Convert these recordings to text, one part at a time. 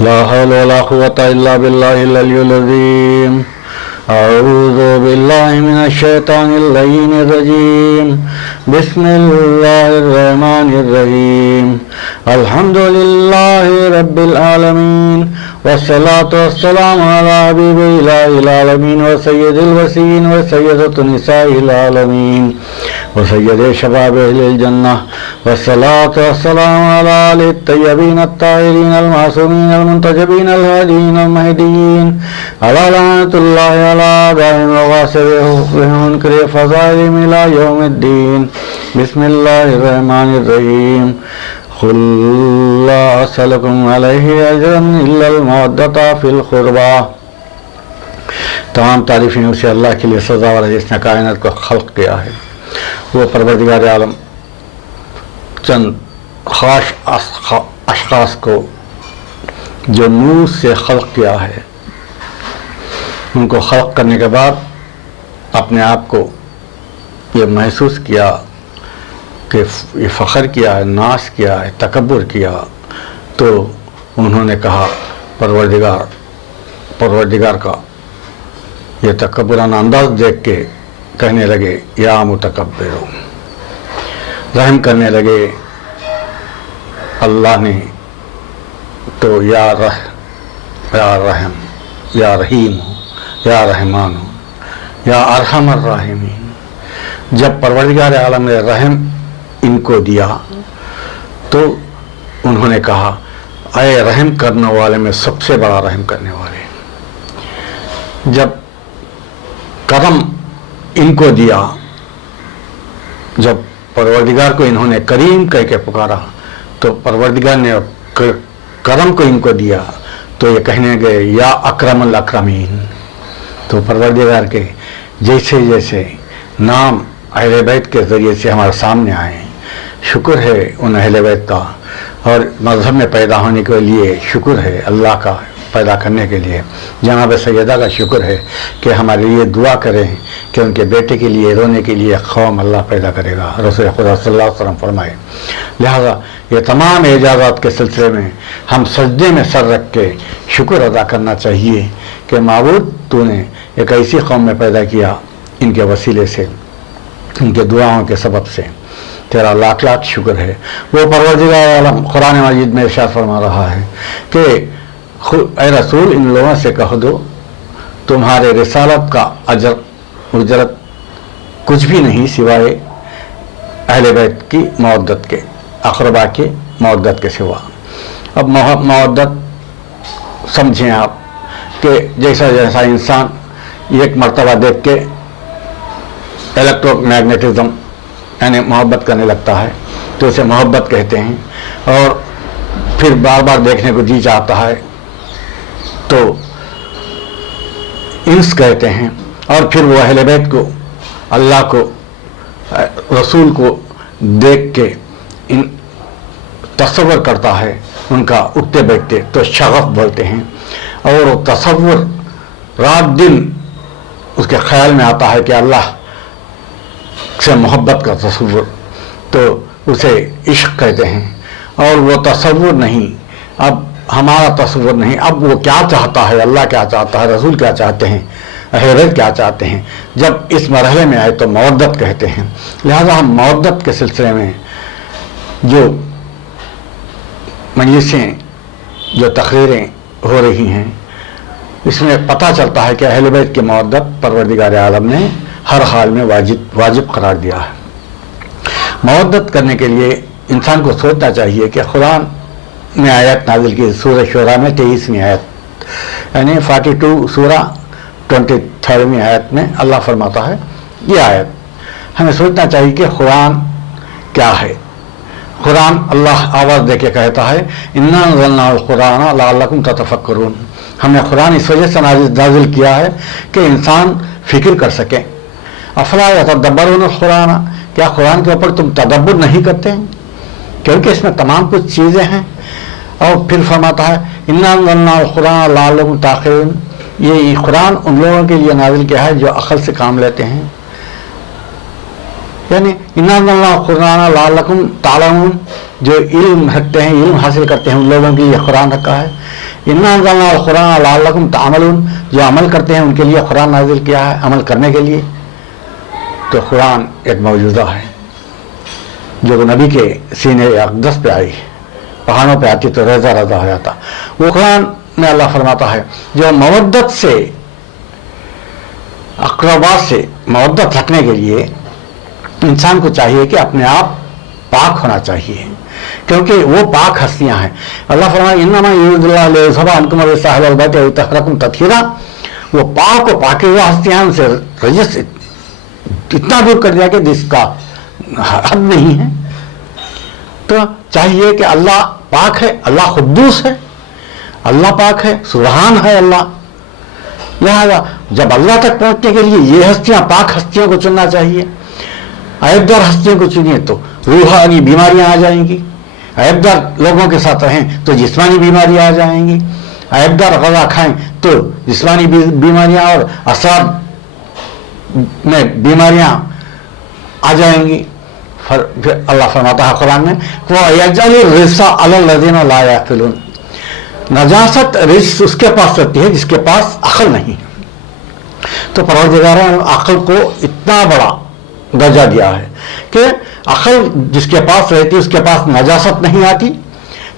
لا حول ولا قوة إلا بالله العلي العظيم. أعوذ بالله من الشيطان اللعين الرجيم. بسم الله الرحمن الرحيم. الحمد لله رب العالمين، والصلاة والسلام على حبيب إله العالمين وسيد الوسيين وسيدة نساء العالمين وسيد شباب أهل الجنة، والصلاة والسلام على آل الطيبين الطاهرين المعصومين المنتجبين الهاديين المهديين، على لعنة الله على أعدائهم وغاصبهم منكر فضائلهم إلى يوم الدين. بسم الله الرحمن الرحيم. قل لا أسألكم عليه أجرا إلا المودة في القربى. تمام تعریفیں اسے اللہ کے لیے سزاوار ہے جس نے کائنات کو خلق کیا ہے. وہ پروردگار عالم چند خاص اشخاص کو جو نور سے خلق کیا ہے، ان کو خلق کرنے کے بعد اپنے آپ کو یہ محسوس کیا کہ یہ فخر کیا ہے، ناز کیا ہے، تکبر کیا، تو انہوں نے کہا پروردگار کا یہ تکبرانہ انداز دیکھ کے کہنے لگے یا متکبر، رحم کرنے لگے. اللہ نے تو یا رحم یا رحیم ہو، یا رحمان ہو، یا ارحم الراحمین. جب پروردگار عالم نے رحم ان کو دیا تو انہوں نے کہا اے رحم کرنے والے میں سب سے بڑا رحم کرنے والے. جب کرم ان کو دیا، جب پروردگار کو انہوں نے کریم کہہ کے پکارا تو پروردگار نے کرم کو ان کو دیا تو یہ کہنے گئے یا اکرم الاکرمین. تو پروردگار کے جیسے جیسے نام اہل بیت کے ذریعے سے ہمارے سامنے آئے، شکر ہے ان اہل بیت کا، اور مذہب میں پیدا ہونے کے لیے شکر ہے اللہ کا، پیدا کرنے کے لیے جناب سیدہ کا شکر ہے کہ ہمارے لیے دعا کریں کہ ان کے بیٹے کے لیے رونے کے لیے قوم اللہ پیدا کرے گا. رسول خدا صلی اللہ علیہ وسلم فرمائے. لہذا یہ تمام اعجازات کے سلسلے میں ہم سجدے میں سر رکھ کے شکر ادا کرنا چاہیے کہ معبود تو نے ایک ایسی قوم میں پیدا کیا، ان کے وسیلے سے، ان کے دعاؤں کے سبب سے تیرا لاکھ لاکھ شکر ہے. وہ پروردگار عالم قرآن مجید میں ارشاد فرما رہا ہے کہ اے رسول ان لوگوں سے کہہ دو تمہارے رسالت کا اجرت کچھ بھی نہیں سوائے اہل بیت کی مودت کے، اقربا کی مودت کے سوا. اب مودت سمجھیں آپ کہ جیسا انسان ایک مرتبہ دیکھ کے الیکٹرو میگنیٹزم یعنی محبت کرنے لگتا ہے تو اسے محبت کہتے ہیں، اور پھر بار بار دیکھنے کو جی چاہتا ہے تو انس کہتے ہیں، اور پھر وہ اہل بیت کو، اللہ کو، رسول کو دیکھ کے تصور کرتا ہے ان کا اٹھتے بیٹھتے تو شغف بولتے ہیں، اور وہ تصور رات دن اس کے خیال میں آتا ہے کہ اللہ سے محبت کا تصور، تو اسے عشق کہتے ہیں. اور وہ تصور نہیں، اب ہمارا تصور نہیں، اب وہ کیا چاہتا ہے، اللہ کیا چاہتا ہے، رسول کیا چاہتے ہیں، اہل بیت کیا چاہتے ہیں، جب اس مرحلے میں آئے تو مودت کہتے ہیں. لہذا ہم مودت کے سلسلے میں جو مجلسیں، جو تقریریں ہو رہی ہیں، اس میں پتہ چلتا ہے کہ اہل بیت کی مودت پروردگار عالم نے ہر حال میں واجب قرار دیا ہے. مودت کرنے کے لیے انسان کو سوچنا چاہیے کہ قرآن میں آیت نازل کی سورہ شورا میں 23ویں آیت یعنی 42 سورہ 23ویں آیت میں اللہ فرماتا ہے یہ آیت. ہمیں سوچنا چاہیے کہ قرآن کیا ہے. قرآن اللہ آواز دے کے کہتا ہے انا انزلنا القرآن لعلکم تتفکرون. ہم نے قرآن اس وجہ سے نازل کیا ہے کہ انسان فکر کر سکے. افلا یتدبرون القرآن، کیا قرآن کے اوپر تم تدبر نہیں کرتے ہیں؟ کیونکہ اس میں تمام کچھ چیزیں ہیں. اور پھر فرماتا ہے انا انزلنا القرآن لعلکم تعقلون، یہ قرآن ان لوگوں کے لیے نازل کیا ہے جو عقل سے کام لیتے ہیں. یعنی انا انزلنا القرآن لعلکم تعلمون، جو علم رکھتے ہیں، علم حاصل کرتے ہیں، ان لوگوں کے لیے قرآن رکھا ہے. इन्ना अंज़लना अल-कुरान लअल्लकुम तअमलून, जो अमल करते हैं उनके लिए कुरान नाजिल किया है, अमल करने के लिए। तो कुरान एक मौजूदा है जो नबी के सीने अक़दस पे आई, पहाड़ों पे आती तो रज़ा रज़ा हो जाता। वो कुरान में अल्लाह फरमाता है जो मवद्दत से, अक़रबा से मवद्दत रखने के लिए इंसान को चाहिए कि अपने आप पाक होना चाहिए, क्योंकि वो पाक हस्तियां हैं। अल्लाह फरमाए इन्नमा युरिदुल्लाहु लियुज़हिबा अन्कुम अर्रिज्सा अहलल बैति व युतahhirakum तत्हीरा। वो पाक और पाकीज़ा हस्तियां, उनसे रजस इतना दूर कर दिया कि जिसका हद नहीं है। तो चाहिए कि अल्लाह पाक है, अल्लाह खुद्दूस है, अल्लाह पाक है, सुबहान है अल्लाह। लिहाजा जब अल्लाह तक पहुंचने के लिए ये हस्तियां, पाक हस्तियों को चुनना चाहिए। ऐबदार हस्तियों को चुनिए तो रूहानी बीमारियां आ जाएंगी, ऐबदार लोगों के साथ रहें तो जिस्मानी बीमारियां आ जाएंगी, ऐबदार गज़ा खाएं तो जिस्मानी बीमारियां और असाब में बीमारियां आ जाएंगी। फिर अल्लाह फरमाता है कुरान में वयजअलुर रिज्सा अलल लज़ीना ला यअक़िलून, नजासत रिज्स उसके पास रहती है जिसके पास अक्ल नहीं है। तो परवरदिगार ने अक्ल को इतना बड़ा दर्जा दिया है कि अक्ल जिसके पास रहती है उसके पास नजासत नहीं आती,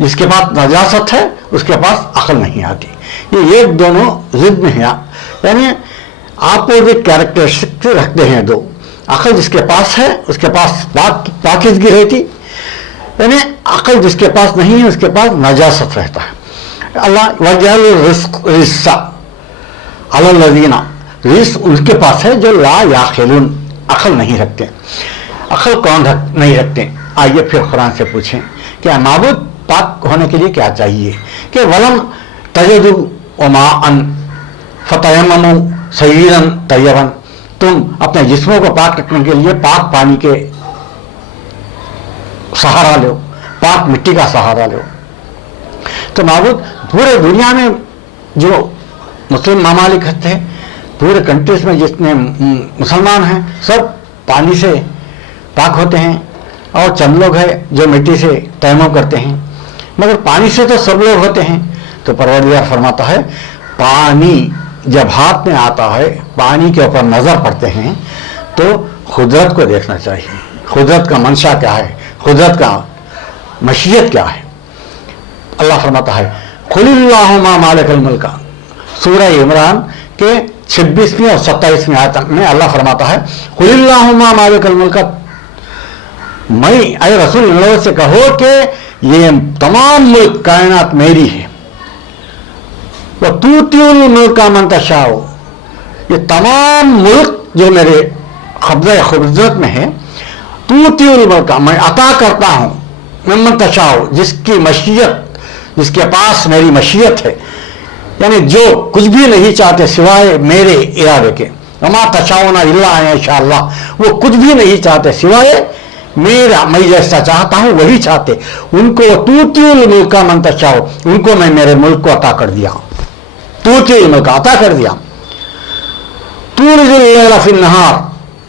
जिसके पास नजासत है उसके पास अक्ल नहीं आती। ये एक दोनों जिद में है, यानी अपोजिट कैरेक्टरिस्टिक रखते हैं दो। अक्ल जिसके पास है उसके पास पाकीज़गी रहती, यानी अक्ल जिसके पास नहीं है उसके पास नजासत रहता है। अल्लाह वजअलुर रिज्सा अलल लज़ीना, रिज्क उनके पास है जो ला याक़िलून, अक्ल नहीं रखते। अक्ल कौन नहीं रखते? आइए फिर कुरान से पूछें क्या माबूद पाक होने के लिए क्या चाहिए? कि वलम तजदु माअन फतयम्ममू सयीरन तय्यबन, तुम अपने जिस्मों को पाक रखने के लिए पाक पानी के सहारा लो, पाक मिट्टी का सहारा लो। तो माबूद पूरे दुनिया में जो मुस्लिम ममालिक थे, पूरे कंट्रीज में जितने मुसलमान हैं सब पानी से पाक होते हैं, और चंद लोग हैं जो मिट्टी से तयम्मुम करते हैं, मगर पानी से तो सब लोग होते हैं। तो परवरदिगार फरमाता है पानी जब हाथ में आता है, पानी के ऊपर नजर पड़ते हैं तो खुदरत को देखना चाहिए, खुदरत का मंशा क्या है, खुदरत का मशीयत क्या है। अल्लाह फरमाता है कुलिल्लाहुम्मा मालिकल मुल्क, सूरह इमरान के 26वीं और 27वीं आयत में अल्लाह फरमाता है कुलिल्लाहुम्मा मालिकल मुल्क, मैं अय रसूल से कहो कि ये तमाम मुल्क कायनात मेरी है। वह तूतिउल मुल्का मन तशाओ, ये तमाम मुल्क जो मेरे कब्ज़े खुदरत में है, तूतिउल मुल्का, मैं अता करता हूँ, मन तशाओ, जिसकी मशीयत, जिसके पास मेरी मशीयत है, यानी जो कुछ भी नहीं चाहते सिवाय मेरे इरादे के। वमा तशाऊना इल्ला इंशाअल्लाह, वो कुछ भी नहीं चाहते सिवाय मेरा, मैं जैसा चाहता हूं वही चाहते। उनको तूतिउल मुल्का मन तशाओ, उनको मैं मेरे मुल्क को अता कर दिया, तूतिउल मुल्का अता कर दिया। तुलिजुल लैला फिन नहार,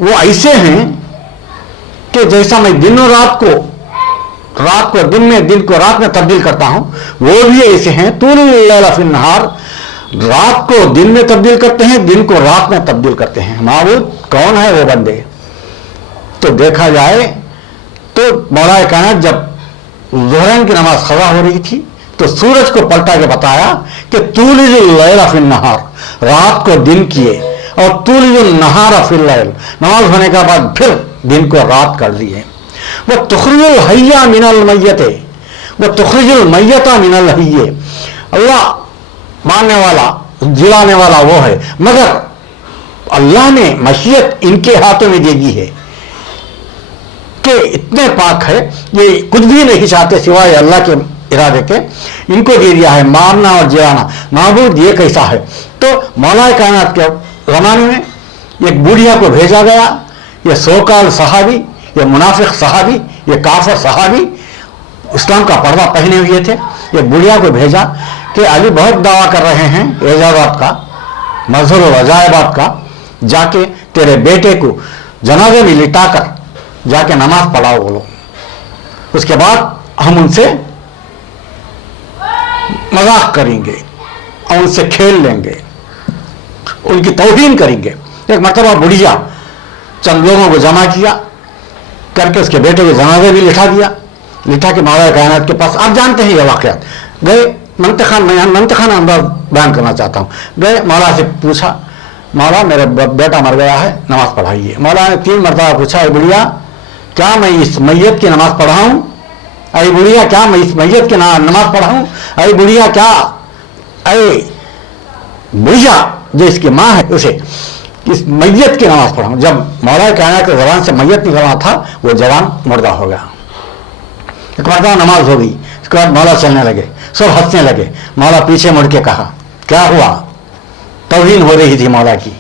वो ऐसे हैं कि जैसा मैं दिन और रात को दिन में, दिन को रात में तब्दील करता हूं, वो भी ऐसे हैं। तुलिजुल लैला फिन नहार, रात को दिन में तब्दील करते हैं, दिन को रात में तब्दील करते हैं। माबूद कौन है वो बंदे? तो देखा जाए तो मौलाए कायनात जब ज़ोहरैन की नमाज क़ज़ा हो रही थी तो सूरज को पलटा के बताया कि तुलिजुल लैला फिन नहार, रात को दिन किए, और तुलिजुल नहार फिल लैल, नमाज होने के बाद फिर दिन को रात कर दिए। वह तुखरिजुल हय्या मिनल मय्यते, वह तुखरिजुल मय्यता मिनल हय्ये, अल्लाह मारने वाला, जिलाने वाला वो है, मगर अल्लाह ने मशीयत इनके हाथों में दे दी है कि इतने पाक है, ये कुछ भी नहीं चाहते सिवाय अल्लाह के इरादे के, इनको दे दिया है मारना और जिलाना। माबूद ये कैसा है? तो मौलाए कायनात के ज़माने में एक बूढ़िया को भेजा गया, ये सोकाल सहाबी, ये मुनाफिक सहाबी, ये काफिर सहाबी, इस्लाम का पर्दा पहने हुए थे। ये बुढ़िया को भेजा कि अली बहुत दावा कर रहे हैं एजाबात का, मजहर और अजायबात का, जाके तेरे बेटे को जनाजे में लिटाकर जाके नमाज पढ़ाओ बोलो, उसके बाद हम उनसे मजाक करेंगे और उनसे खेल लेंगे, उनकी तौहीन करेंगे। एक मरतबा बुढ़िया चंद लोगों को जमा किया करके उसके बेटे को जनाजे भी लिटा दिया, लिटा के मौला कायनात के पास, आप जानते हैं ये वाक़यात। गए मंतखान अंदाज बयान करना चाहता हूँ। गए मौला से पूछा, मौला मेरा बेटा मर गया है, नमाज पढ़ाइए। मौला ने 3 मरतबा पूछा, अरे बुढ़िया क्या मैं इस मैयत की नमाज पढ़ाऊँ? अरे बुढ़िया क्या मैं इस मैयत की नमाज पढ़ाऊँ? अरे बुढ़िया क्या, अरे बुढ़िया जो इसकी माँ है उसे इस मैयत की नमाज पढ़ाऊँ। जब मौला कायनात के जबान से मैयत निकलना था वो जवान मुर्दा हो गया। एक मरतबा नमाज हो गई, उसके बाद मौला चलने लगे, सब हंसने लगे। मौला पीछे मुड़ के कहा, क्या हुआ? तौहीन हो रही थी मौला की।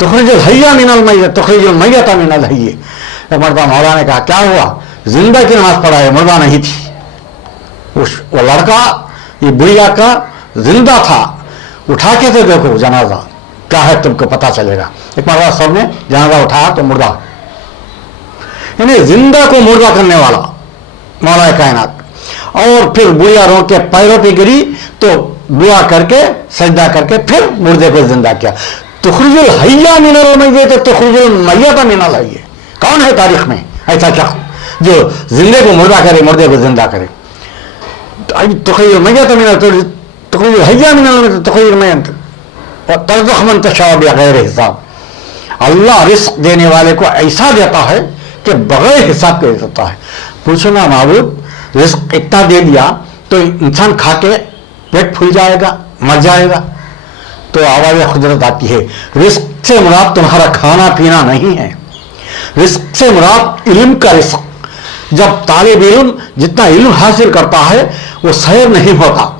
तुखरिजुल हय्या मिनल मय्यत, तुखरिजुल मय्यत मिनल हय्य। एक मरतबा मौला ने कहा, क्या हुआ? जिंदा की नमाज पढ़ाए, मुर्दा नहीं थी। वो लड़का ये बुढ़िया का जिंदा था, उठा के तो देखो जनाजा क्या है, तुमको पता चलेगा। एक मरतबा सबने जनाजा उठाया तो मुर्दा, यानी जिंदा को मुर्दा करने वाला मौला कायनात। और फिर बुढ़िया रो के पैरों पे गिरी तो दुआ करके सजदा करके फिर मुर्दे को जिंदा किया। तुखरिजुल हय्या मिनल मय्यत तुखरिजुल मय्यत मिनल हय्य। कौन है तारीख में ऐसा शख्स जो जिंदे को मुर्दा करे, मुर्दे को जिंदा करे? तुखरिजुल मय्यत मिनल तुखरिजुल हय्या मिनल तुखरिजुल मय्यत तर्ज़ुक़ु मन तशाअ बिग़ैर हिसाब। अल्लाह रिस्क देने वाले को ऐसा देता है कि बगैर हिसाब के देता है। पूछो ना माबूद, रिस्क इतना दे दिया तो इंसान खा के पेट फूल जाएगा, मर जाएगा? तो आवाज़ खुदरत आती है, रिस्क से मुराद तुम्हारा खाना पीना नहीं है, रिस्क से मुराद इल्म का रिस्क। जब तालिब इल्म जितना इल्म हासिल करता है वो सैर नहीं होता,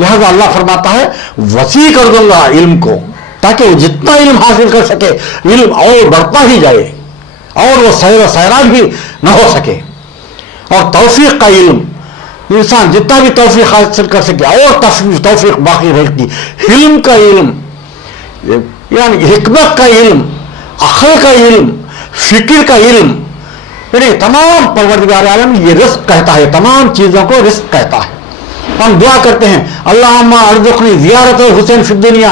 लिहाजा अल्लाह फरमाता है वसी कर दूंगा इल्म को, ताकि वो जितना इल्म हासिल कर सके इल्म और बढ़ता ही जाए और वो सैर सैराज भी न हो सके। और तौफीक का इल्म, इंसान जितना भी तौफीक हासिल कर सके और तौफीक बाकी रहेगी। इल्म का इल्म यानी हिकमत का इल्म, अक्ल का इल्म, फिक्र का इल्म, यानी तमाम परवरदिगार आलम ये रिस्क कहता है, तमाम चीज़ों को रिस्क कहता है। हम दुआ करते हैं, अल्लाहुम्मा अर्ज़ुक़नी ज़ियारत हुसैन फ़िद दुनिया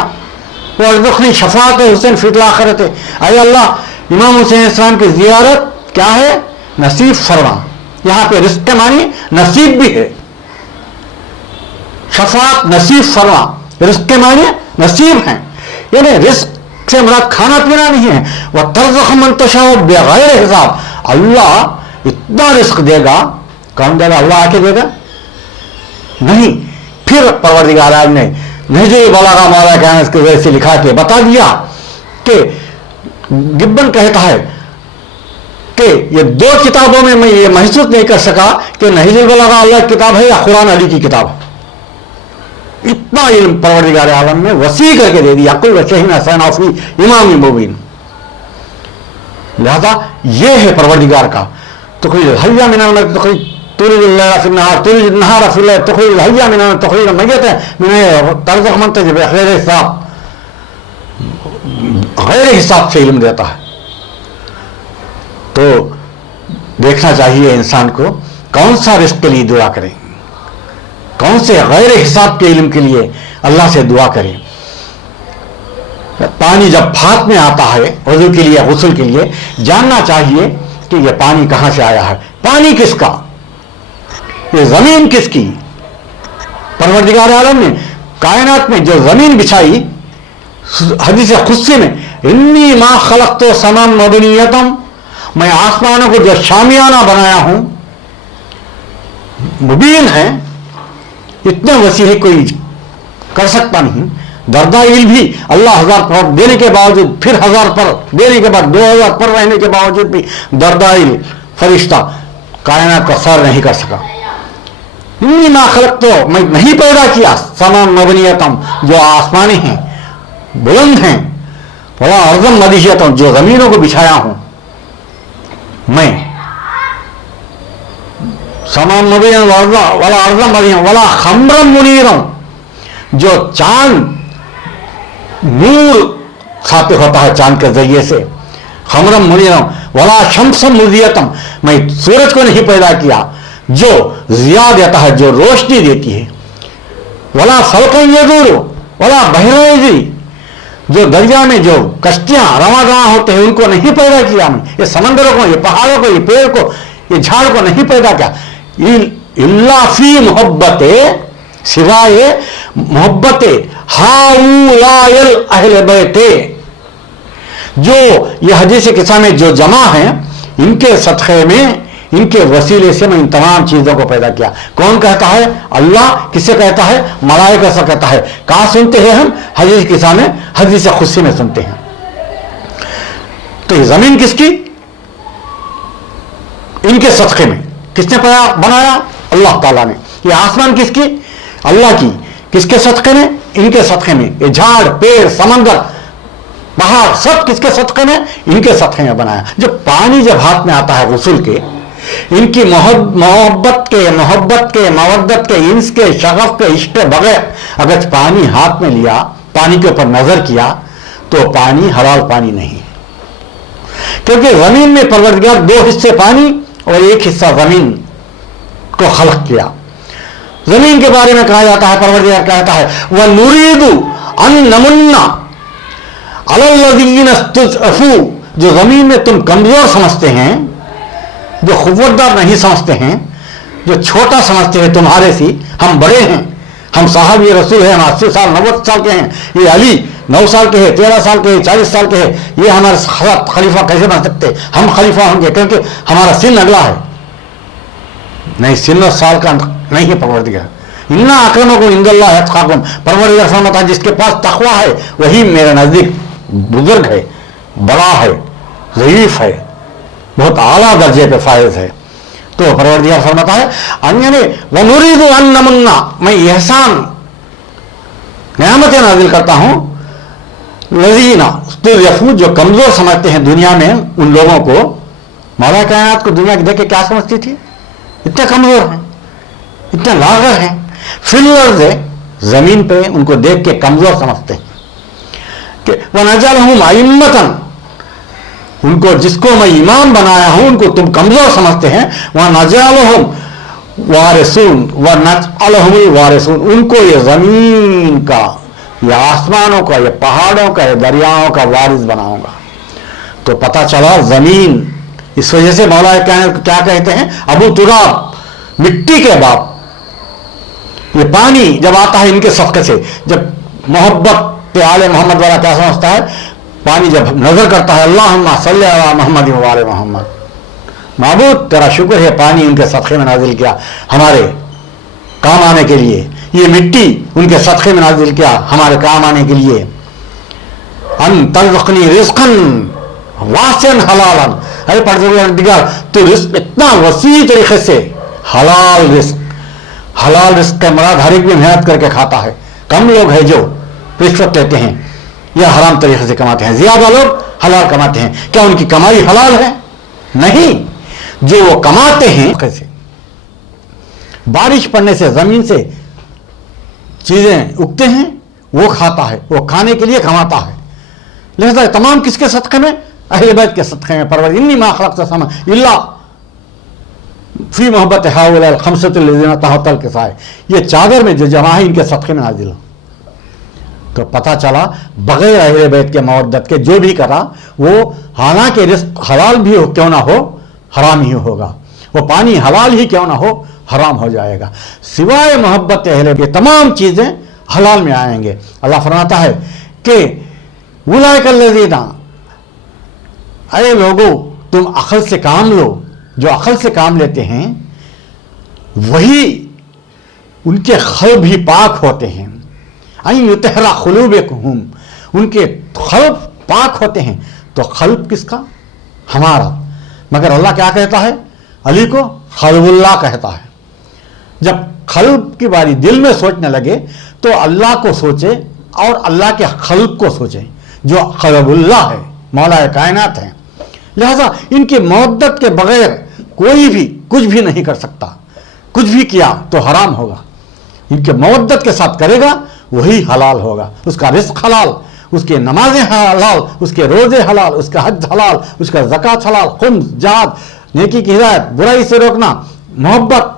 व अर्ज़ुक़नी शफ़ाअत हुसैन फ़िल आख़िरत। अय अल्लाह इमाम हुसैन इस्लाम की ज़ियारत क्या है? नसीब फरमा। यहाँ पे रिस्क के मानी नसीब भी है, शफ़ाअत नसीब फरमा, रिस्क के मानी नसीब है। यानी रिस्क से मुराद खाना पीना नहीं है। वह तर्ज़ुक़ु मन तशाअ बिग़ैर हिसाब। अल्लाह इतना रिस्क देगा, कौन देगा? अल्लाह आके देगा? नहीं। फिर परवरदिगार आलम ने नहजुल बलागा मौला कायनात के वजह से लिखा के बता दिया कि गिब्बन कहता है कि ये 2 किताबों में मैं ये महसूस नहीं कर सका कि नहजुल बलागा अल्लाह की किताब है या कुरान अली की किताब है। इतना इल्म परवरदिगार आलम ने वसी करके दे दिया, कुल वशहीन सनाफी इमाम मुबीन। लिहाजा ये है परवरदिगार का तुखरिजुल हय्या मिनल मय्यत तुखरिजुल लैला फिन नहार तुखरिजुल नहार फिल लैल तुखरिजुल हय्या मिनल तुखरिजुल मय्यत मिन तर्ज़ुक़ु मन तशाअ बिग़ैर हिसाब। गैर हिसाब से इल्म देता है। तो देखना चाहिए इंसान को कौन सा रिस्क के लिए दुआ करें, कौन से गैर हिसाब के इल्म के लिए अल्लाह से दुआ करें। पानी जब फात में आता है वज़ू के लिए, गुस्ल के लिए, जानना चाहिए कि यह पानी कहां से आया है। पानी किसका? ये जमीन किसकी? परवरदिगार आलम ने कायनात में जो जमीन बिछाई, हदीस खुस्सी में, इन्नी मा खलक़्तु समान मबनियतम, मैं आसमानों को जो शामियाना बनाया हूं, मुबीन है, इतने वसी है कोई कर सकता नहीं। दर्दाइल भी अल्लाह 1000 पर देने के बावजूद, फिर 1000 पर देने के बाद 2000 पर रहने के बावजूद भी दर्दाइल फरिश्ता कायनात का सर नहीं कर सका। इन्नी मा खलक़्तु, मैं नहीं पैदा किया, समान मबनियतम, जो आसमानी हैं, बुलंद हैं, वला अर्ज़म मदीयतम, जो जमीनों को बिछाया हूं मैं, समान मबीन वाला अर्ज़म मदीयतम वाला खम्रम मुनीरम, जो चांद नूर साबित होता है चांद के जरिए से, खमरम मुनीरम वाला शम्सम मुज़ियतम, मैं सूरज को नहीं पैदा किया जो जिया देता है, जो रोशनी देती है। वला फलकन यदूर वला बहराइजी, जो दरिया में जो कश्तियां रवाना होते हैं उनको नहीं पैदा किया हमने, ये समंदरों को, ये पहाड़ों को, ये पेड़ को, ये झाड़ को नहीं पैदा किया। इल्ला फी मोहब्बत, सिवाय मोहब्बत हाउलायल अहले बैते, जो ये हदीस किस्सा में जो जमा है इनके सदक़े में, इनके वसीले से मैं इन तमाम चीजों को पैदा किया। कौन कहता है? अल्लाह। किसे कहता है? मलाइका से कहता है। कहां सुनते हैं हम? हदीस किस्सा में, हदीस खुदसी में सुनते हैं। तो ये जमीन किसकी? इनके सदक़े में। किसने बनाया? अल्लाह ताला ने। ये आसमान किसकी? अल्लाह की। किसके सदक़े में? इनके सदक़े में। ये झाड़, पेड़, समंदर, पहाड़ सब किसके सदक़े में? इनके सदक़े में बनाया। जब पानी जब हाथ में आता है गुस्ल के, इनकी मोहब्बत के, मवद्दत के, इंस के, शगफ के, इश्क के बगैर अगर पानी हाथ में लिया, पानी के ऊपर नजर किया, तो पानी हलाल पानी नहीं, क्योंकि जमीन में परवरदिगार 2 हिस्से पानी और 1 हिस्सा जमीन को खल्क किया। जमीन के बारे में कहा जाता है, परवरदिगार कहता है वह नुरीदु अन नमुन्ना अलल्लज़ीन इस्तज़अफ़ू, जो जमीन में तुम कमजोर समझते हैं, जो खुव्वतदार नहीं समझते हैं, जो छोटा समझते हैं तुम्हारे सी, हम बड़े हैं, हम साहब ये रसूल हैं, हम 80 साल 90 साल के हैं, ये अली 9 साल के हैं, 13 साल के हैं, 40 साल के हैं, ये हमारे खलीफा कैसे बन सकते? हम खलीफा होंगे क्योंकि हमारा सिन अगला है। नहीं, सिन साल का नहीं है परवरदिगार। इन्ना अक्रमकुम इंदल्लाहि अत्क़ाकुम, परवरदिगार फरमाता है जिसके पास तक़वा है वही मेरे नजदीक बुजुर्ग है, बड़ा है, ज़ईफ है, बहुत आला दर्जे पे फायज है। तो परवरदिगार फरमाता है अन्यने वनुरीदु अन नमुन्ना, मैं एहसान नेमतें नाजिल करता हूं लज़ीना इस्तज़अफ़ू, जो कमजोर समझते हैं दुनिया में उन लोगों को। मौला कायनात को दुनिया की देख के क्या समझती थी? इतने कमजोर हैं, इतने लागर हैं। फिल अर्ज़, जमीन पे उनको देख के कमजोर समझते हैं कि वनजअलहुम अइम्मतन, उनको जिसको मैं इमाम बनाया हूं उनको तुम कमजोर समझते हैं। वह नजअलहुम वारिसून व नजअलहुमुल वारिसून, उनको ये जमीन का, ये आसमानों का, ये पहाड़ों का, ये दरियाओं का वारिस बनाऊंगा। तो पता चला जमीन, इस वजह से मौला क्या कहते हैं? अबू तुराब, मिट्टी के बाप। ये पानी जब आता है इनके सदक़े से, जब मोहब्बत पे आले मोहम्मद वाला क्या समझता है? पानी जब नजर करता है अल्लाहुम्मा सल्ली अला मुहम्मद व आले मोहम्मद, माबूद तेरा शुक्र है पानी उनके सदक़े में नाजिल किया हमारे काम आने के लिए, ये मिट्टी उनके सदक़े में नाजिल किया हमारे काम आने के लिए। अन तज़क़नी रिज़क़न वासिअन हलालन, अरे परवरदिगार तो रिज़्क़ इतना वसी तरीके से, हलाल रिज़्क़, हलाल रिज़्क़ का मराद हर एक भी मेहनत करके खाता है। कम लोग हैं जो रिश्वत लेते हैं या हराम तरीके से कमाते हैं, ज्यादा लोग हलाल कमाते हैं। क्या उनकी कमाई हलाल है? नहीं, जो वो कमाते हैं कैसे? बारिश पड़ने से जमीन से चीजें उगते हैं, वो खाता है, वो खाने के लिए कमाता है। लिहाजा तमाम किसके सदक़े में? अहले बैत के सदक़े में। परवर इन्नी मा खलक़्तु समा इल्ला फी मोहब्बत हाउलाल खमसतुल लज़ीना तहतल किसाए, ये चादर में जो जमा है इनके सदक़े में नाजिल हो। तो पता चला बगैर अहले बैत के मवद्दत के जो भी करा वो, हालांकि रिज़्क़ हलाल भी हो क्यों ना हो, हराम ही होगा। वो पानी हलाल ही क्यों ना हो, हराम हो जाएगा। सिवाय मोहब्बत अहले के तमाम चीजें हलाल में आएंगे। अल्लाह फरमाता है कि उलाइकल्लज़ीना, अरे लोगों तुम अक्ल से काम लो, जो अक्ल से काम लेते हैं वही उनके क़ल्ब ही पाक होते हैं। अन युतहरा क़ुलूबुहुम, उनके क़ल्ब पाक होते हैं। तो क़ल्ब किसका? हमारा। मगर अल्लाह क्या कहता है? अली को क़ल्बुल्लाह कहता है। जब क़ल्ब की बारी दिल में सोचने लगे तो अल्लाह को सोचे और अल्लाह के क़ल्ब को सोचे जो क़ल्बुल्लाह है, मौला कायनात है। लिहाजा इनकी मवद्दत के बगैर कोई भी कुछ भी नहीं कर सकता। कुछ भी किया तो हराम होगा। इनके मवद्दत के साथ करेगा वही हलाल होगा। उसका रिज़्क़ हलाल, उसके नमाजें हलाल, उसके रोजे हलाल, उसका हज हलाल, उसका ज़कात हलाल, खुम्स, जात, नेकी की हिदायत, बुराई से रोकना, मोहब्बत,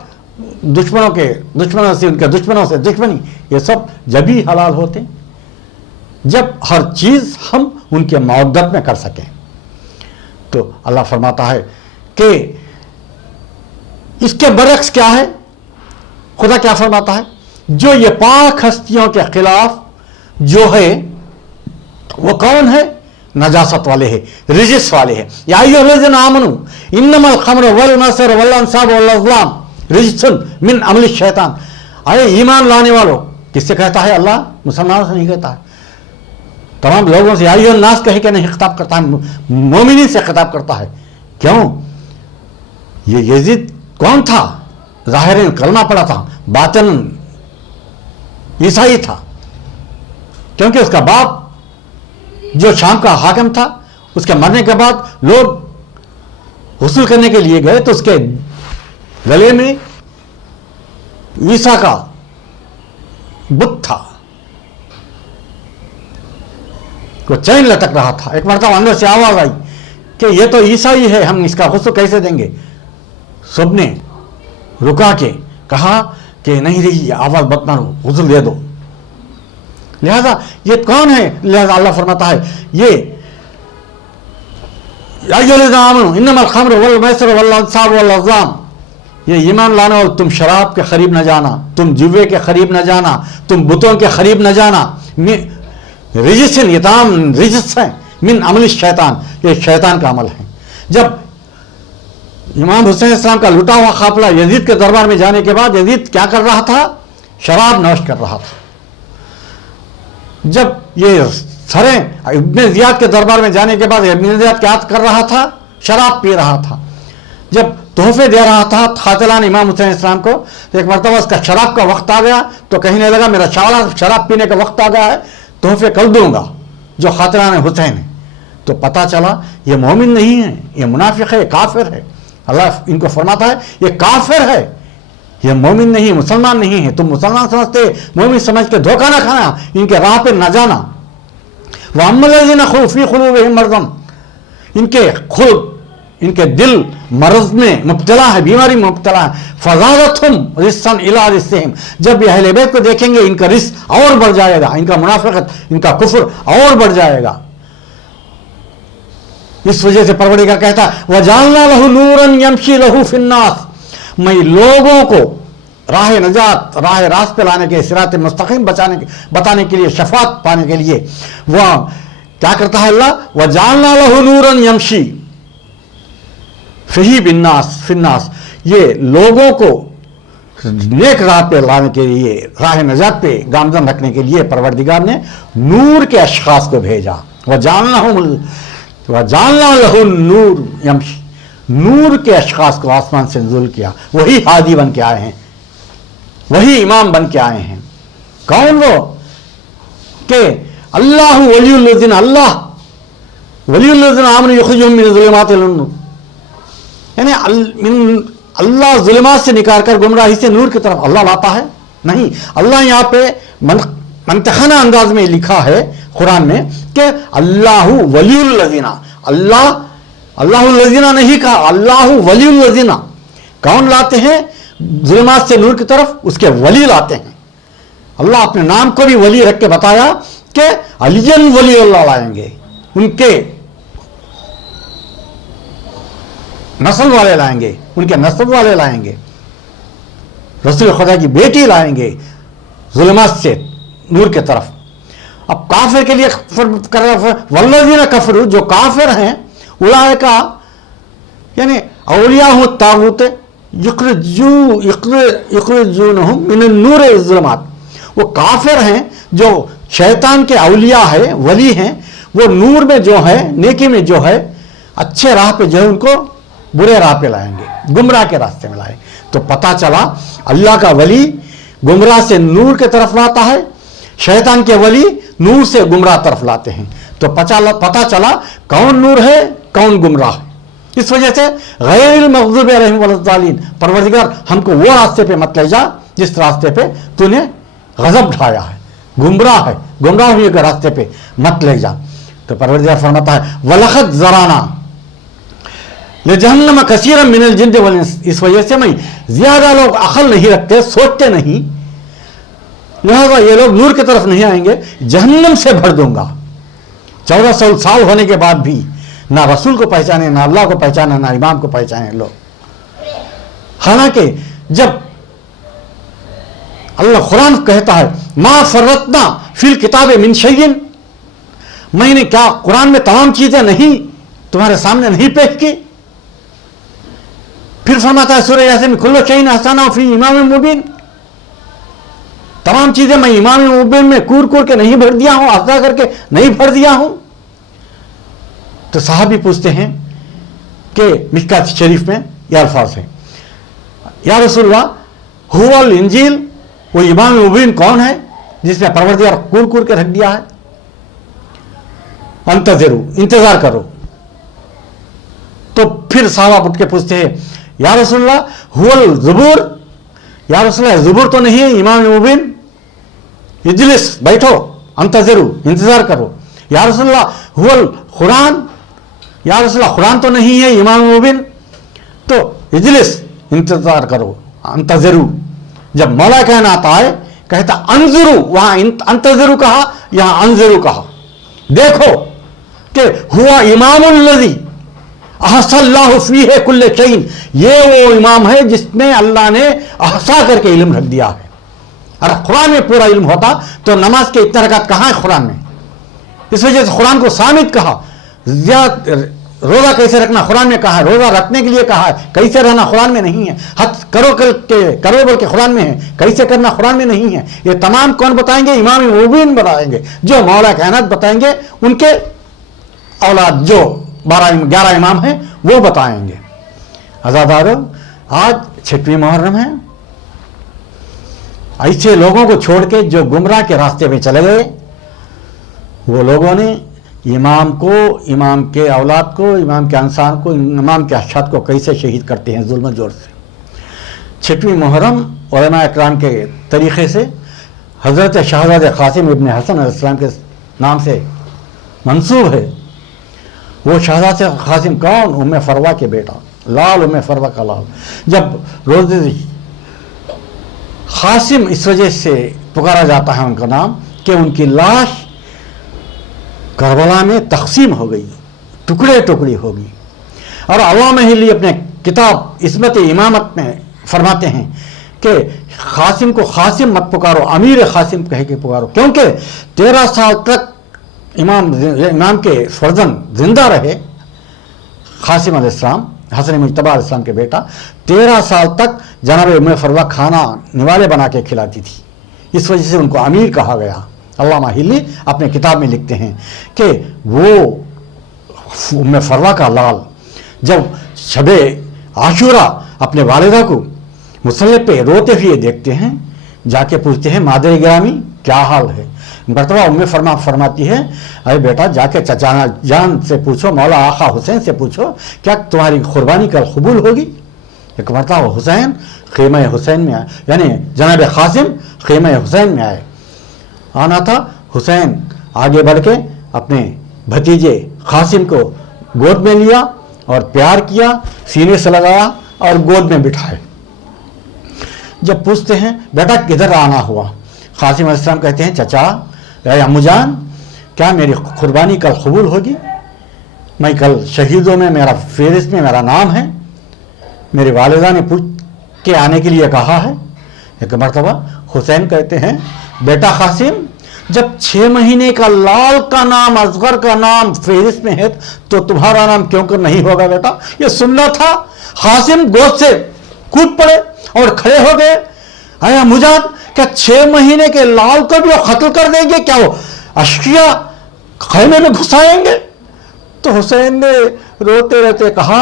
दुश्मनों से, उनके दुश्मनों से दुश्मनी, ये सब जब ही हलाल होते हैं जब हर चीज हम उनके मवद्दत में कर सकें। तो अल्लाह फरमाता है कि इसके बरक्स क्या है, खुदा क्या फरमाता है, जो ये पाक हस्तियों के खिलाफ जो है वो कौन है, नजासत वाले हैं, रिजिस वाले हैं। या अय्युहल्लज़ीना आमनू इन्नमल खम्र वल मैसिर वल अंसाब वल अज़लाम रिजसुन मिन अमल शैतान। अरे ईमान लाने वालों, किससे कहता है अल्लाह, मुसलमानों से नहीं कहता है, तमाम लोगों से अय्युहन नास कह के नहीं खिताब करता है, मोमिनीन से खिताब करता है। क्यों? ये यजीद कौन था, ज़ाहिरन कलमा पड़ा था, बातिन ईसाई था, क्योंकि उसका बाप जो शाम का हाकिम था, उसके मरने के बाद लोग हुसूल करने के लिए गए तो उसके गले में ईसा का बुत था, वो चैन लटक रहा था। एक मरतबा अंदर से आवाज आई कि ये तो ईसा ही है, हम इसका हुस्न कैसे देंगे। सबने रुका के कहा कि नहीं रही, आवाज मत मारो, हुस्न दे दो। लिहाजा ये कौन है, लिहाजा अल्लाह फरमाता है ये इन्नमल खम्र वल मैसिर वल अंसाब वल अज़लाम, ये ईमान लाना, और तुम शराब के करीब न जाना, तुम जुए के करीब न जाना, तुम बुतों के करीब न जाना। रिजिसन, ये तमाम रिजिस है, मिन अमल शैतान, ये शैतान का अमल है। जब इमाम हुसैन इस्लाम का लुटा हुआ काफिला यजीद के दरबार में जाने के बाद यजीद क्या कर रहा था, शराब नौश कर रहा था। जब ये सरें इब्ने ज़ियाद के दरबार में जाने के बाद इब्ने ज़ियाद क्या कर रहा था, शराब पी रहा था। जब तोहफे दे रहा था खातिलान इमाम हुसैन इस्लाम को, तो एक मरतबा उसका शराब का वक्त आ गया तो कहने लगा मेरा शराब पीने का वक्त आ गया है, तोहफे कल दूंगा जो खातिलान हुसैन है। तो पता चला ये मोमिन नहीं है, ये मुनाफिक है, ये काफिर है। अल्लाह इनको फरमाता है ये काफिर है, ये मोमिन नहीं, मुसलमान नहीं है। तुम मुसलमान समझते, मोमिन समझ के धोखा ना खाना, इनके राह पे न जाना। वअम्मल्लज़ीना फ़ी क़ुलूबिहिम मरज़ुन, इनके दिल मर्ज में मुब्तला है, बीमारी में मुब्तला है। फ़ज़ादतहुम रिस्सन इला रिस्सिहिम, जब ये अहले बैत को देखेंगे इनका रिस्क और बढ़ जाएगा, इनका मुनाफिकत, इनका कुफ्र और बढ़ जाएगा। इस वजह से परवरदिगार कहता है वजअलना लहू नूरन यमशी लहू फिन्नास, मैं लोगों को राह नजात, राह रास्त पे लाने के, सिरात मुस्तकीम बताने के लिए, शफात पाने के लिए वह क्या करता है अल्लाह, वजअलना लहू नूरन यमशी फही बिन्नास फिन्नास, ये लोगों को नेक राह पे लाने के लिए, राह नजात पे गामजन रखने के लिए परवरदिगार ने नूर के अशखास को भेजा। वजअलना लहू नूर यमशी, नूर के अशखास को आसमान से नुज़ूल किया, वही हादी बन के आए हैं, वही इमाम बन के आए हैं। कौन वो के अल्लाह वलियुल्लज़ीना, अल्लाह वलियुल्लज़ीना आमनू युख़रिजुहुम मिन ज़ुलुमातिल नूर, यानी अल्लाह ज़ुलमात से निकाल कर गुमराही से नूर की तरफ अल्लाह लाता है। नहीं, अल्लाह यहाँ पे मंतखाना अंदाज में लिखा है कुरान में कि अल्लाह वलियुल्लज़ीना, अल्लाहुल्लज़ीना नहीं कहा, अल्लाह वलियुल्लज़ीना। कौन लाते हैं ज़ुल्मात से नूर की तरफ, उसके वली लाते हैं। अल्लाह अपने नाम को भी वली रख के बताया कि अलियन वली अल्लाह लाएंगे, उनके नस्ल वाले लाएंगे, उनके नस्ब वाले लाएंगे, रसूल खुदा की बेटी लाएंगे ज़ुल्मात से नूर की तरफ। अब काफिर के लिए वल्लज़ीना कफरू, जो काफिर हैं, उलाइका यानी औलिया हो तागूत युखरिजूनहुम मिनन नूर ज़ुल्मात, वो काफिर हैं जो शैतान के औलिया है, वली हैं, वो नूर में जो है, नेकी में जो है, अच्छे राह पे जो है उनको बुरे राह पे लाएंगे, गुमराह के रास्ते में लाएंगे। तो पता चला अल्लाह का वली गुमराह से नूर के तरफ लाता है, शैतान के वली नूर से गुमराह तरफ लाते हैं। तो पता चला कौन नूर है, कौन गुमराह है। इस वजह से गैरिल मग़ज़ूबि अलैहिम वलद्दालिन, परवरदिगार हमको वो रास्ते पे मत ले जा जिस रास्ते पे तूने गजब ढाया है, गुमराह है, गुमराह हुए के रास्ते पे मत ले जा। तो परवरदिगार फरमाता है वलक़द ज़राना लजहन्नम कसीरम मिनल जिन्न वल इंस, इस वजह से मैं ज्यादा लोग अकल नहीं रखते, सोचते नहीं, लिहाजा ये लोग नूर की तरफ नहीं आएंगे, जहन्नम से भर दूंगा। 1400 साल होने के बाद भी ना रसूल को पहचाने, ना अल्लाह को पहचाने, ना इमाम को पहचाने लोग। हालांकि जब अल्लाह कुरान कहता है मा फर्रतना फिल किताबे मिन शैइन, मैंने क्या कुरान में तमाम चीजें नहीं तुम्हारे सामने नहीं पेश की। फिर फरमाता है सूरह यासीन में कुल्लु शैइन अहसना फी इमाम मुबीन, तमाम चीजें मैं इमाम मुबीन में कूर कूर के नहीं भर दिया हूं, अहसा करके नहीं भर दिया हूं। तो साहबी पूछते हैं कि मिशकात शरीफ में यह अल्फाज है, या रसूलल्लाह हुवल इंजील, वो इमाम मुबीन कौन है जिसने परवरदिगार कूर कूर के रख दिया है। अंतज़िरू, इंतजार करो। तो फिर साहबा उठ के पूछते हैं या रसूलल्लाह हुवल ज़ुबूर, या रसूलल्लाह ज़ुबूर तो नहीं है इमाम मुबीन, इजलिस, बैठो, अंतज़िरू, इंतजार करो। या रसूलल्लाह हुवल कुरान, या रसूलल्लाह कुरान तो नहीं है इमाम मुबीन, तो इजलिस, इंतजार करो, अंतज़िरू। जब मौला कहना आता है कहता अंजुरू, वहां अंतज़िरू कहा, यहां अंजुरू कहा। देखो कि हुआ इमामुल्लज़ी अहसल्लाहु फीहि कुल्ल शैइन, ये वो इमाम है जिसमें अल्लाह ने अहसा करके इल्म रख दिया है। अगर कुरान में पूरा इल्म होता तो नमाज के इतने रकात कहाँ है कुरान में। इस वजह से कुरान को सामित कहा। रोजा कैसे रखना कुरान में कहा है, रोजा रखने के लिए कहा है, कैसे रहना कुरान में नहीं है। हज करो बल्कि कुरान में है, कैसे करना कुरान में नहीं है। ये तमाम कौन बताएंगे, इमाम मुबीन बताएंगे, जो मौला कायनात बताएंगे, उनके औलाद जो 11 इमाम हैं वो बताएंगे। आज़ादारों, आज 6वीं मुहर्रम है। ऐसे लोगों को छोड़ के जो गुमराह के रास्ते में चले गए, वो लोगों ने इमाम को, इमाम के औलाद को, इमाम के अंसार को, इमाम के अशात को कैसे शहीद करते हैं जुल्म जोर से। 6वीं मुहर्रम उलमा इकराम के तरीक़े से हज़रत शहज़ादे क़ासिम इब्न हसन अलैहिस्सलाम के नाम से मंसूब है। वो शहज़ादे क़ासिम कौन, उम्मे फरवा के बेटा, लाल उम्मे फरवा का लाल। जब रोज़ क़ासिम इस वजह से पुकारा जाता है उनका नाम कि उनकी लाश करबला में तकसीम हो गई, टुकड़े टुकड़ी हो गई। और अल्लामा हिली अपने किताब इस्मत इमामत में फरमाते हैं कि क़ासिम को क़ासिम मत पुकारो, अमीर क़ासिम कह के पुकारो, क्योंकि 13 साल तक इमाम के फर्जन जिंदा रहे। क़ासिम अलैहिस्सलाम, हसन मुज्तबा अलैहिस्सलाम के बेटा, 13 साल तक जनाब उम्मे फरवा खाना निवाले बना के खिलाती थी। इस वजह से उनको अमीर कहा गया। अल्लामा हिली अपने किताब में लिखते हैं कि वो उम्मे फरवा का लाल जब शबे आशूरा अपने वालिदा को मुसल्ले पे रोते हुए देखते हैं, जाके पूछते हैं मादर गिरामी क्या हाल है। मरतबा उम्मे फरमाती है अरे बेटा जाके चचा जान से पूछो, मौला आका हुसैन से पूछो क्या तुम्हारी कुर्बानी कल कबूल होगी। एक मरतबा हुसैन ख़ीमा हुसैन में आए, यानी जनाब क़ासिम ख़ीमा हुसैन में आए। आना था, हुसैन आगे बढ़ के अपने भतीजे क़ासिम को गोद में लिया और प्यार किया, सीने से लगाया और गोद में बिठाए। जब पूछते हैं बेटा किधर आना हुआ, क़ासिम अलैहिस्सलाम कहते हैं चचा अम्मू जान क्या मेरी कुर्बानी कल कबूल होगी। मैं कल शहीदों में मेरा फहरिस्त में मेरा नाम है, मेरी वालिदा ने पूछ के आने के लिए कहा है। एक मरतबा हुसैन कहते हैं बेटा क़ासिम जब 6 महीने का लाल का नाम, असगर का नाम फहरिस्त में है तो तुम्हारा नाम क्यों कर नहीं होगा बेटा। ये सुनना था। क़ासिम गोद से कूद पड़े और खड़े हो गए। आया मुजान क्या 6 महीने के लाल को भी वो कत्ल कर देंगे, क्या वो अश्किया खैमे में घुसाएंगे। तो हुसैन ने रोते रोते कहा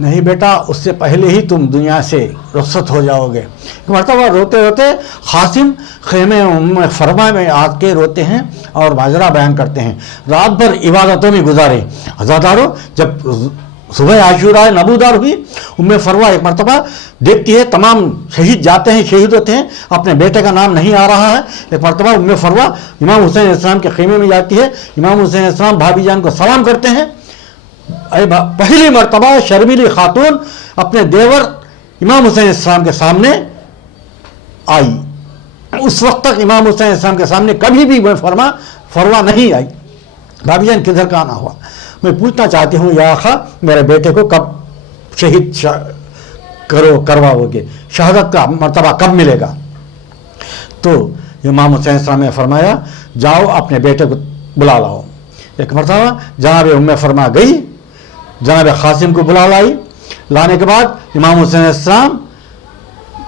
नहीं बेटा उससे पहले ही तुम दुनिया से रुखसत हो जाओगे। मरतबा रोते रोते क़ासिम ख़ैमे उम्मे फरमा में आके रोते हैं और माजरा बयान करते हैं। रात भर इबादतों में गुजारे। अज़ादारों, जब सुबह आशूरा नबूदार हुई, उम्मे फरवा एक मरतबा देखती है तमाम शहीद जाते हैं, शहीद होते हैं, अपने बेटे का नाम नहीं आ रहा है। एक मरतबा उम्मे फरवा इमाम हुसैन अलैहिस्सलाम के ख़ैमे में जाती है। इमाम हुसैन अलैहिस्सलाम भाभी जान को सलाम करते हैं پہلی مرتبہ شرمیلی خاتون اپنے دیور امام حسین السلام کے سامنے آئی. اس وقت تک امام حسین السلام کے سامنے کبھی بھی وہ فرما نہیں آئی. بھابھی جان کدھر کا آنا ہوا؟ میں پوچھنا چاہتی ہوں یا آقا میرے بیٹے کو کب شہید کرواؤ گے، شہادت کا مرتبہ کب ملے گا؟ تو امام حسین السلام نے فرمایا جاؤ اپنے بیٹے کو بلا لاؤ. ایک مرتبہ جناب ام فرما گئی، جناب قاسم کو بلا لائی. لانے کے بعد امام حسین السلام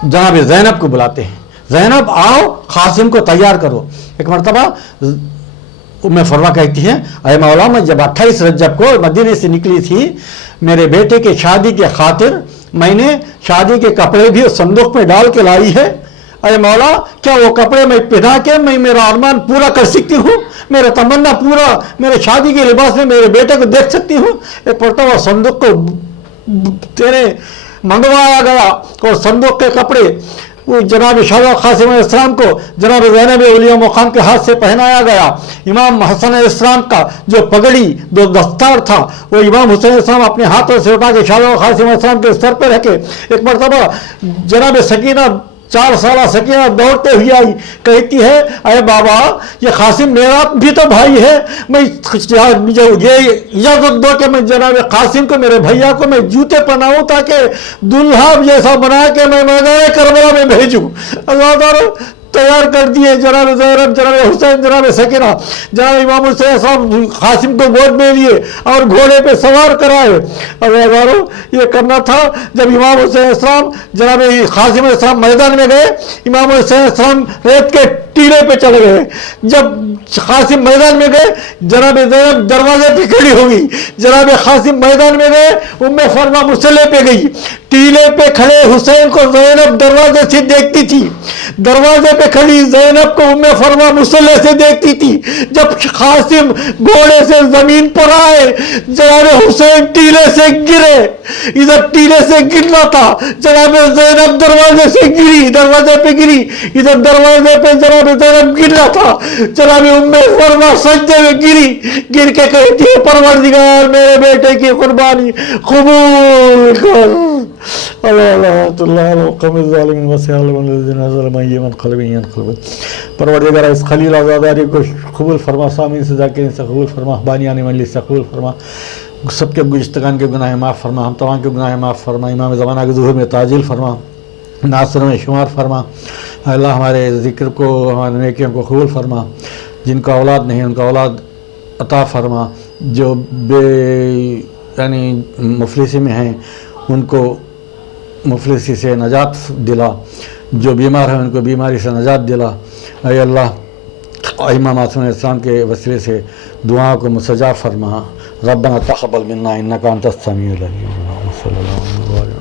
جناب زینب کو بلاتے ہیں، زینب آؤ قاسم کو تیار کرو. ایک مرتبہ ام فرما کہتی ہیں اے مولا میں جب 28 رجب کو مدینے سے نکلی تھی، میرے بیٹے کے شادی کے خاطر میں نے شادی کے کپڑے بھی صندوق میں ڈال کے لائی ہے. اے مولا کیا وہ کپڑے میں پہنا کے میں میرا ارمان پورا کر سکتی ہوں، میرا تمنا پورا میرے شادی کے لباس میں میرے بیٹے کو دیکھ سکتی ہوں؟ ایک مرتبہ صندوق کو تیرے منگوایا گیا اور صندوق کے کپڑے وہ جناب شاہ قاسم علیہ السلام کو جناب زینب اولیاء مقام کے ہاتھ سے پہنایا گیا. امام حسن علیہ السلام کا جو پگڑی جو دستار تھا وہ امام حسین علیہ السلام اپنے ہاتھوں سے اٹھا کے شاہ قاسم علیہ السلام کے سر پہ رکھے. ایک مرتبہ جناب سکینہ 4 سالہ سکینہ دوڑتے ہوئی آئی، کہتی ہے اے بابا یہ قاسم میرا بھی تو بھائی ہے، میں یہ اجازت دو کہ میں جناب قاسم کو میرے بھیا کو میں جوتے پہناؤں تاکہ دلہا جیسا بنا کے میں میدان کربلا میں بھیجوں. تیار کر دیے جناب زینب، جناب حسین، جناب سکینہ، جناب امام حسین صاحب قاسم کو گود میں لیے اور گھوڑے پہ سوار کرائے. یہ کرنا تھا. جب امام حسین السلام جناب قاسم علیہ السلام میدان میں گئے، امام حسین السلام ریت کے ٹیلے پہ چلے گئے. جب قاسم میدان میں گئے جناب زینب دروازے پہ کھڑی ہوگی. جناب قاسم میدان میں گئے، ام فرما مسلح پہ گئی. ٹیلے پہ کھڑے حسین کو زینب دروازے سے دیکھتی تھی، دروازے پہ کھڑی زینب کو ام فرما مسلح سے دیکھتی تھی. جب قاسم گھوڑے سے زمین پر آئے، جناب حسین ٹیلے سے گرے. ادھر ٹیلے سے گرنا تھا، جناب زینب دروازے سے گری، دروازے پہ گری. ادھر دروازے پہ جناب زینب گرنا تھا، جناب ام فرما سجدے میں گری. گر کے کہتی ہے پروردگار میرے بیٹے کی قربانی قبول کر. پروردگار اس خلیل آزاداری کو قبول فرما، سامعین سے ذاکرین سے قبول فرما، بانیان مجلس سے قبول فرما. سب کے گزشتگان کے گناہ معاف فرما، ہم تمام کے گناہ معاف فرما. امام زمانہ کے ظہور میں تعجیل فرما، ناصروں میں شمار فرما. اللہ ہمارے ذکر کو، ہمارے نیکیوں کو قبول فرما. جن کا اولاد نہیں ان کا اولاد عطا فرما. جو مفلسی میں ہیں ان کو مفلسی سے نجات دلا. جو بیمار ہیں ان کو بیماری سے نجات دلا. اے اللہ امام حسن علیہ السلام کے وسیلے سے دعا کو مستجاب فرما. ربنا تقبل منا انک انت السمیع العلیم. صلی اللہ علیہ وسلم.